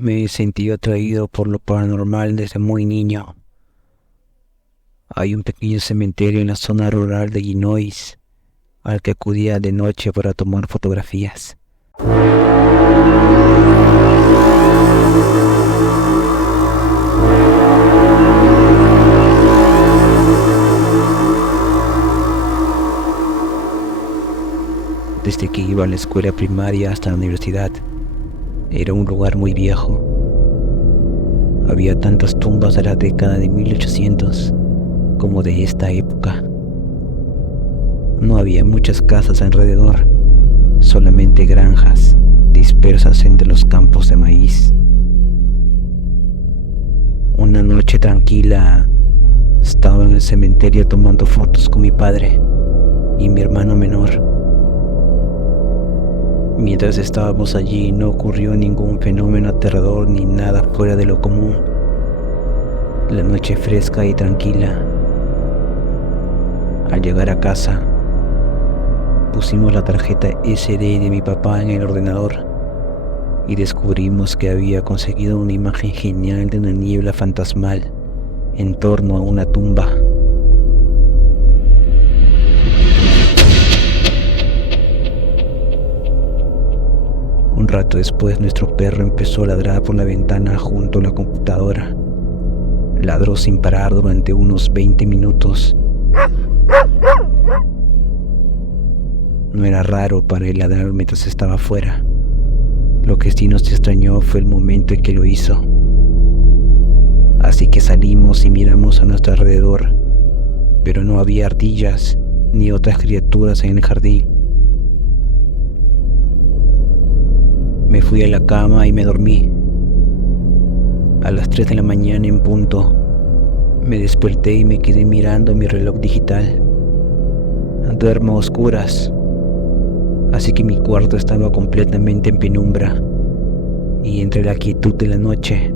Me he sentido atraído por lo paranormal desde muy niño. Hay un pequeño cementerio en la zona rural de Illinois al que acudía de noche para tomar fotografías. Desde que iba a la escuela primaria hasta la universidad, era un lugar muy viejo. Había tantas tumbas de la década de 1800 como de esta época. No había muchas casas alrededor, solamente granjas dispersas entre los campos de maíz. Una noche tranquila, estaba en el cementerio tomando fotos con mi padre y mi hermano menor. Mientras estábamos allí no ocurrió ningún fenómeno aterrador ni nada fuera de lo común. La noche fresca y tranquila. Al llegar a casa, pusimos la tarjeta SD de mi papá en el ordenador y descubrimos que había conseguido una imagen genial de una niebla fantasmal en torno a una tumba. Un rato después nuestro perro empezó a ladrar por la ventana junto a la computadora. Ladró sin parar durante unos 20 minutos. No era raro para él ladrar mientras estaba afuera. Lo que sí nos extrañó fue el momento en que lo hizo. Así que salimos y miramos a nuestro alrededor, pero no había ardillas ni otras criaturas en el jardín. Me fui a la cama y me dormí. A las 3 de la mañana en punto, me desperté y me quedé mirando mi reloj digital. Duermo a oscuras, así que mi cuarto estaba completamente en penumbra, y entre la quietud de la noche,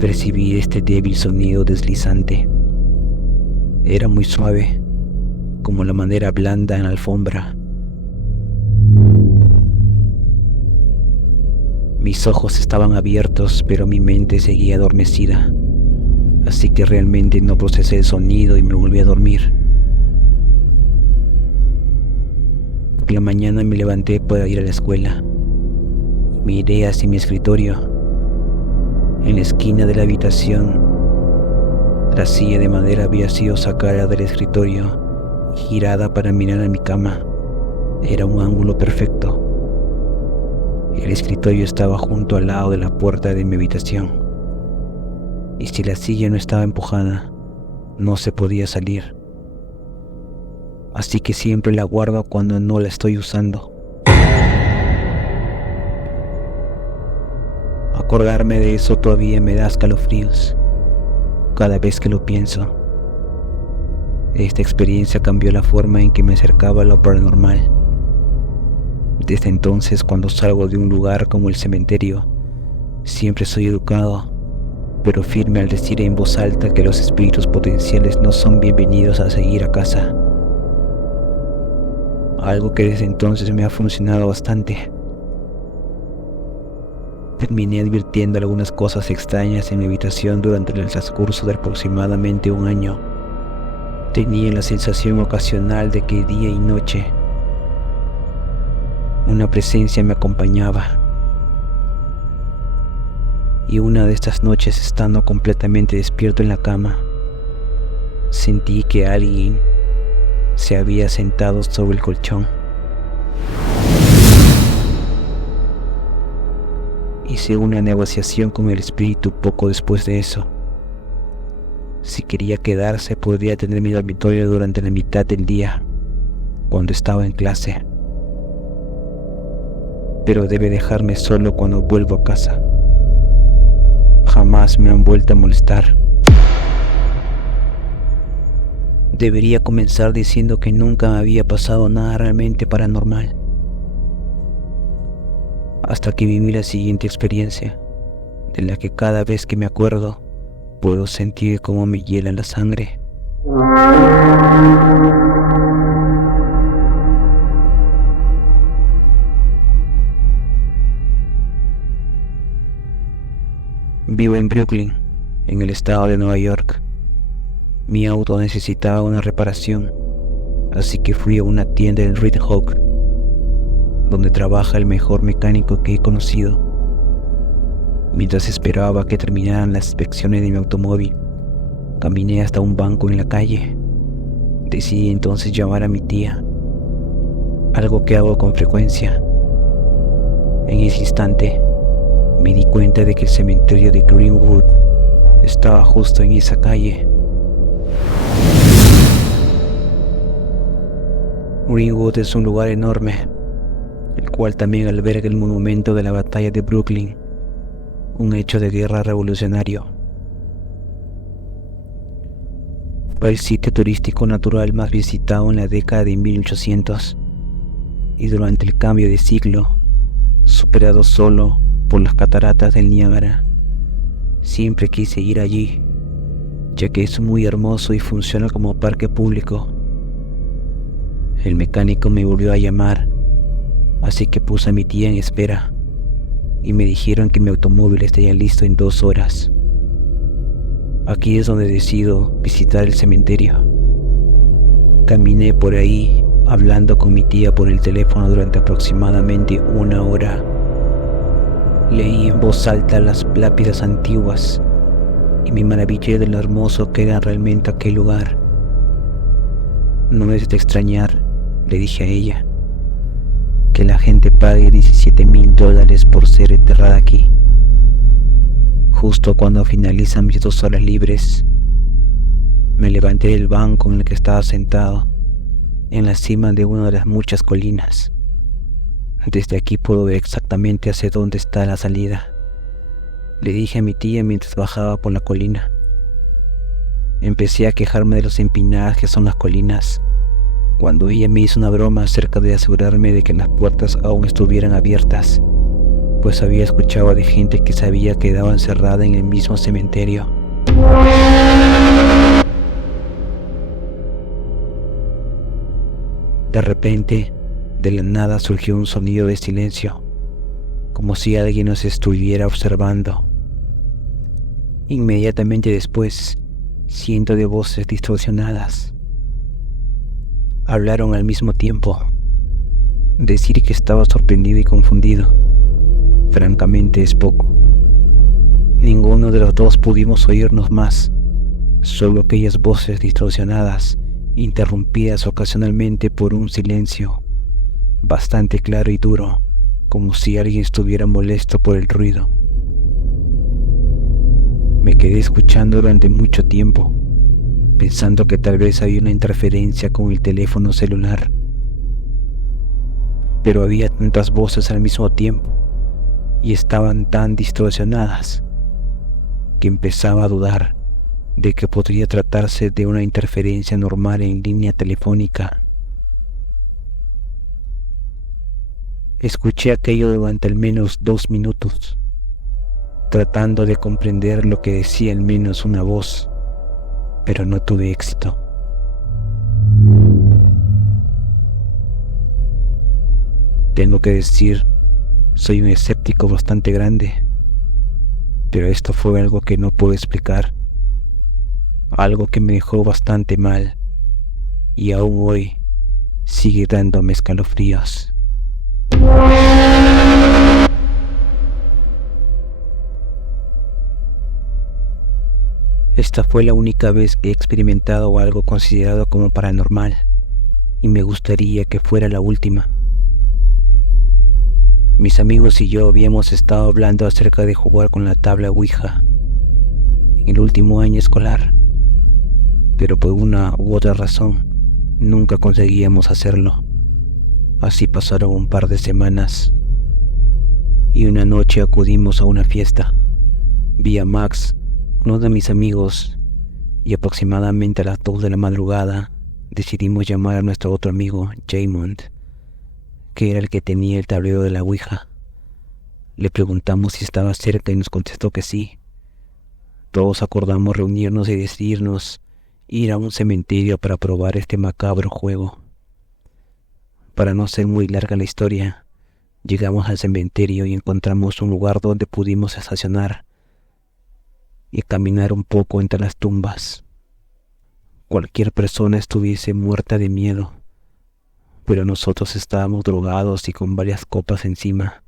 percibí este débil sonido deslizante. Era muy suave, como la madera blanda en la alfombra. Mis ojos estaban abiertos, pero mi mente seguía adormecida, así que realmente no procesé el sonido y me volví a dormir. Por la mañana me levanté para ir a la escuela. Miré hacia mi escritorio. En la esquina de la habitación, la silla de madera había sido sacada del escritorio y girada para mirar a mi cama. Era un ángulo perfecto. El escritorio estaba junto al lado de la puerta de mi habitación, y si la silla no estaba empujada, no se podía salir. Así que siempre la guardo cuando no la estoy usando. Acordarme de eso todavía me da escalofríos cada vez que lo pienso. Esta experiencia cambió la forma en que me acercaba a lo paranormal. Desde entonces, cuando salgo de un lugar como el cementerio, siempre soy educado, pero firme al decir en voz alta que los espíritus potenciales no son bienvenidos a seguir a casa. Algo que desde entonces me ha funcionado bastante. Terminé advirtiendo algunas cosas extrañas en mi habitación durante el transcurso de aproximadamente un año. Tenía la sensación ocasional de que día y noche una presencia me acompañaba. Y una de estas noches, estando completamente despierto en la cama, sentí que alguien se había sentado sobre el colchón. Hice una negociación con el espíritu poco después de eso. Si quería quedarse, podría tener mi dormitorio durante la mitad del día, cuando estaba en clase. Pero debe dejarme solo cuando vuelvo a casa. Jamás me han vuelto a molestar. Debería comenzar diciendo que nunca me había pasado nada realmente paranormal, hasta que viví la siguiente experiencia, de la que cada vez que me acuerdo, puedo sentir cómo me hiela la sangre. Vivo en Brooklyn, en el estado de Nueva York. Mi auto necesitaba una reparación, así que fui a una tienda en Red Hook, donde trabaja el mejor mecánico que he conocido. Mientras esperaba que terminaran las inspecciones de mi automóvil, caminé hasta un banco en la calle. Decidí entonces llamar a mi tía, algo que hago con frecuencia. En ese instante, me di cuenta de que el cementerio de Greenwood estaba justo en esa calle. Greenwood es un lugar enorme, el cual también alberga el monumento de la batalla de Brooklyn, un hecho de guerra revolucionario. Fue el sitio turístico natural más visitado en la década de 1800 y durante el cambio de siglo, superado solo por las cataratas del Niágara. Siempre quise ir allí, ya que es muy hermoso y funciona como parque público. El mecánico me volvió a llamar, así que puse a mi tía en espera y me dijeron que mi automóvil estaría listo en 2 horas. Aquí es donde decido visitar el cementerio. Caminé por ahí hablando con mi tía por el teléfono durante aproximadamente 1 hora. Leí en voz alta las lápidas antiguas y me maravillé de lo hermoso que era realmente aquel lugar. No es de extrañar, le dije a ella, que la gente pague $17,000 por ser enterrada aquí. Justo cuando finalizan mis 2 horas libres, me levanté del banco en el que estaba sentado, en la cima de una de las muchas colinas. Desde aquí puedo ver exactamente hacia dónde está la salida, le dije a mi tía mientras bajaba por la colina. Empecé a quejarme de los empinadas que son las colinas, cuando ella me hizo una broma acerca de asegurarme de que las puertas aún estuvieran abiertas, pues había escuchado de gente que se había quedado encerrada en el mismo cementerio. De repente, de la nada surgió un sonido de silencio, como si alguien nos estuviera observando. Inmediatamente después, cientos de voces distorsionadas hablaron al mismo tiempo. Decir que estaba sorprendido y confundido, francamente, es poco. Ninguno de los dos pudimos oírnos más, solo aquellas voces distorsionadas, interrumpidas ocasionalmente por un silencio bastante claro y duro, como si alguien estuviera molesto por el ruido. Me quedé escuchando durante mucho tiempo, pensando que tal vez había una interferencia con el teléfono celular, pero había tantas voces al mismo tiempo y estaban tan distorsionadas que empezaba a dudar de que podría tratarse de una interferencia normal en línea telefónica. Escuché aquello durante al menos 2 minutos, tratando de comprender lo que decía al menos una voz, pero no tuve éxito. Tengo que decir, soy un escéptico bastante grande, pero esto fue algo que no puedo explicar, algo que me dejó bastante mal y aún hoy sigue dándome escalofríos. Esta fue la única vez que he experimentado algo considerado como paranormal, y me gustaría que fuera la última. Mis amigos y yo habíamos estado hablando acerca de jugar con la tabla Ouija en el último año escolar, pero por una u otra razón nunca conseguíamos hacerlo. Así pasaron un par de semanas y una noche acudimos a una fiesta. Vi a Max, uno de mis amigos, y aproximadamente a las 2 de la madrugada decidimos llamar a nuestro otro amigo, Jaymond, que era el que tenía el tablero de la Ouija. Le preguntamos si estaba cerca y nos contestó que sí. Todos acordamos reunirnos y decidirnos ir a un cementerio para probar este macabro juego. Para no ser muy larga la historia, llegamos al cementerio y encontramos un lugar donde pudimos estacionar, y caminar un poco entre las tumbas. Cualquier persona estuviese muerta de miedo, pero nosotros estábamos drogados y con varias copas encima,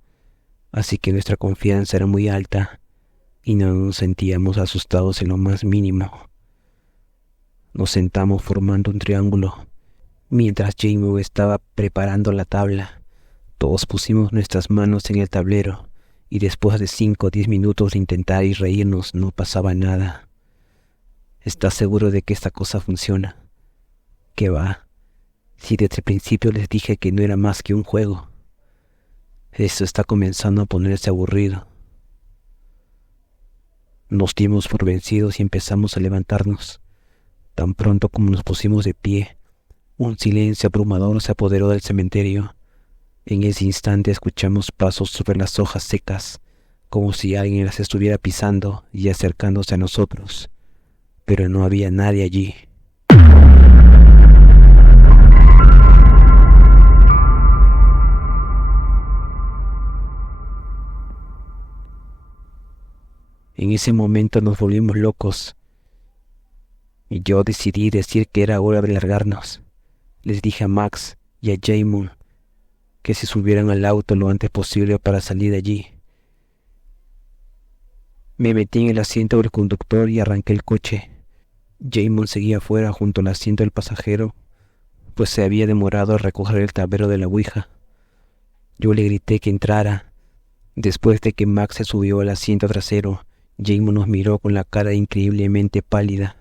así que nuestra confianza era muy alta y no nos sentíamos asustados en lo más mínimo. Nos sentamos formando un triángulo, mientras Jamie estaba preparando la tabla. Todos pusimos nuestras manos en el tablero y después de 5 o 10 minutos de intentar y reírnos no pasaba nada. ¿Estás seguro de que esta cosa funciona? ¿Qué va? Si desde el principio les dije que no era más que un juego. Esto está comenzando a ponerse aburrido. Nos dimos por vencidos y empezamos a levantarnos. Tan pronto como nos pusimos de pie, un silencio abrumador se apoderó del cementerio. En ese instante escuchamos pasos sobre las hojas secas, como si alguien las estuviera pisando y acercándose a nosotros, pero no había nadie allí. En ese momento nos volvimos locos y yo decidí decir que era hora de largarnos. Les dije a Max y a Jamie que se subieran al auto lo antes posible para salir de allí. Me metí en el asiento del conductor y arranqué el coche. Jamie seguía afuera junto al asiento del pasajero, pues se había demorado a recoger el tablero de la ouija. Yo le grité que entrara. Después de que Max se subió al asiento trasero, Jamie nos miró con la cara increíblemente pálida.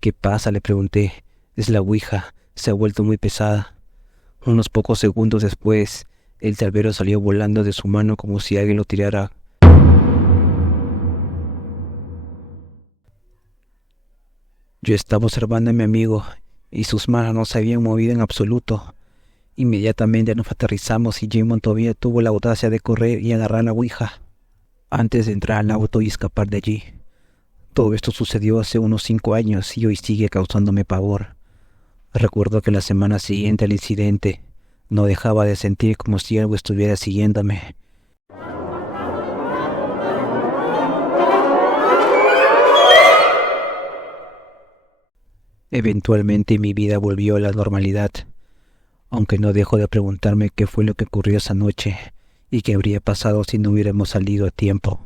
¿Qué pasa?, le pregunté. Es la ouija, se ha vuelto muy pesada. Unos pocos segundos después, el tablero salió volando de su mano como si alguien lo tirara. Yo estaba observando a mi amigo y sus manos no se habían movido en absoluto. Inmediatamente nos aterrizamos y Jamie todavía tuvo la audacia de correr y agarrar la ouija antes de entrar al auto y escapar de allí. Todo esto sucedió hace unos 5 años y hoy sigue causándome pavor. Recuerdo que la semana siguiente al incidente no dejaba de sentir como si algo estuviera siguiéndome. Eventualmente mi vida volvió a la normalidad, aunque no dejo de preguntarme qué fue lo que ocurrió esa noche y qué habría pasado si no hubiéramos salido a tiempo.